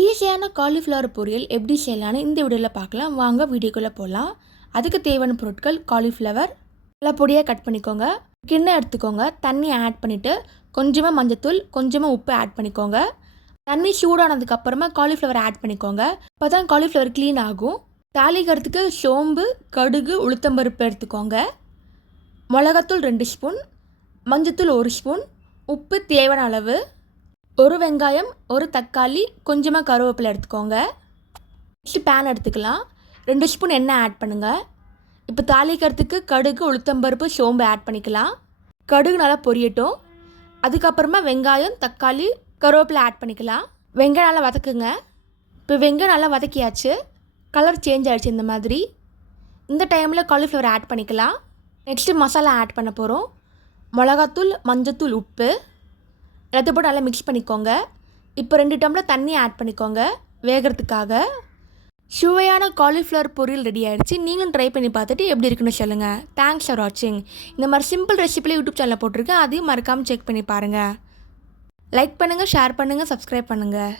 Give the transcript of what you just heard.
ஈஸியான காலிஃப்ளவர் பொரியல் எப்படி செய்யலான்னு இந்த வீடியோவில் பார்க்கலாம். வாங்க வீடியோக்குள்ளே போகலாம் அதுக்கு தேவையான பொருட்கள் காலிஃப்ளவர். நல்லா பொடியாக கட் பண்ணிக்கோங்க. கிண்ணம் எடுத்துக்கோங்க. தண்ணி ஆட் பண்ணிவிட்டு கொஞ்சமாக மஞ்சத்தூள் கொஞ்சமாக உப்பு ஆட் பண்ணிக்கோங்க. தண்ணி சூடானதுக்கப்புறமா காலிஃப்ளவர் ஆட் பண்ணிக்கோங்க. அப்போ தான் காலிஃப்ளவர் க்ளீன் ஆகும். தாளிக்கிறதுக்கு சோம்பு கடுகு உளுத்தம்பருப்பு எடுத்துக்கோங்க. மிளகாத்தூள் ரெண்டு ஸ்பூன். மஞ்சத்தூள் ஒரு ஸ்பூன். உப்பு தேவையான அளவு. ஒரு வெங்காயம் ஒரு தக்காளி கொஞ்சமாக கருவேப்பிலை எடுத்துக்கோங்க. நெக்ஸ்ட்டு பேன் எடுத்துக்கலாம். ரெண்டு ஸ்பூன் எண்ணெய் ஆட் பண்ணுங்கள் இப்போ தாளிக்கிறதுக்கு கடுகு உளுத்தம்பருப்பு சோம்பு ஆட் பண்ணிக்கலாம். கடுகு நல்லா பொரியட்டும். அதுக்கப்புறமா வெங்காயம் தக்காளி கருவேப்பிலை ஆட் பண்ணிக்கலாம். வெங்காயம் நல்லா வதக்குங்க. இப்போ வெங்காயம் நல்லா வதக்கியாச்சு. கலர் சேஞ்ச் ஆகிடுச்சு இந்த மாதிரி. இந்த டைமில் காலிஃப்ளவர் ஆட் பண்ணிக்கலாம். நெக்ஸ்ட்டு மசாலா ஆட் பண்ண போகிறோம் மிளகாத்தூள் மஞ்சத்தூள் உப்பு. எல்லாத்தையும் போட்டு நல்லா மிக்ஸ் பண்ணிக்கோங்க. இப்போ ரெண்டு டம்ளர் தண்ணி ஆட் பண்ணிக்கோங்க. வேகிறதுக்காக. சுவையான காலிஃப்ளவர் பொரியல் ரெடி ஆகிடுச்சு நீங்களும் ட்ரை பண்ணி பார்த்துட்டு எப்படி இருக்குன்னு சொல்லுங்கள் தேங்க்ஸ் ஃபார் வாட்சிங் இந்த மாதிரி சிம்பிள் ரெசிபியில் யூடியூப் சேனலில் போட்டிருக்கேன். அதையும் மறக்காமல் செக் பண்ணி பாருங்கள் லைக் பண்ணுங்கள் ஷேர் பண்ணுங்கள் சப்ஸ்கிரைப் பண்ணுங்கள்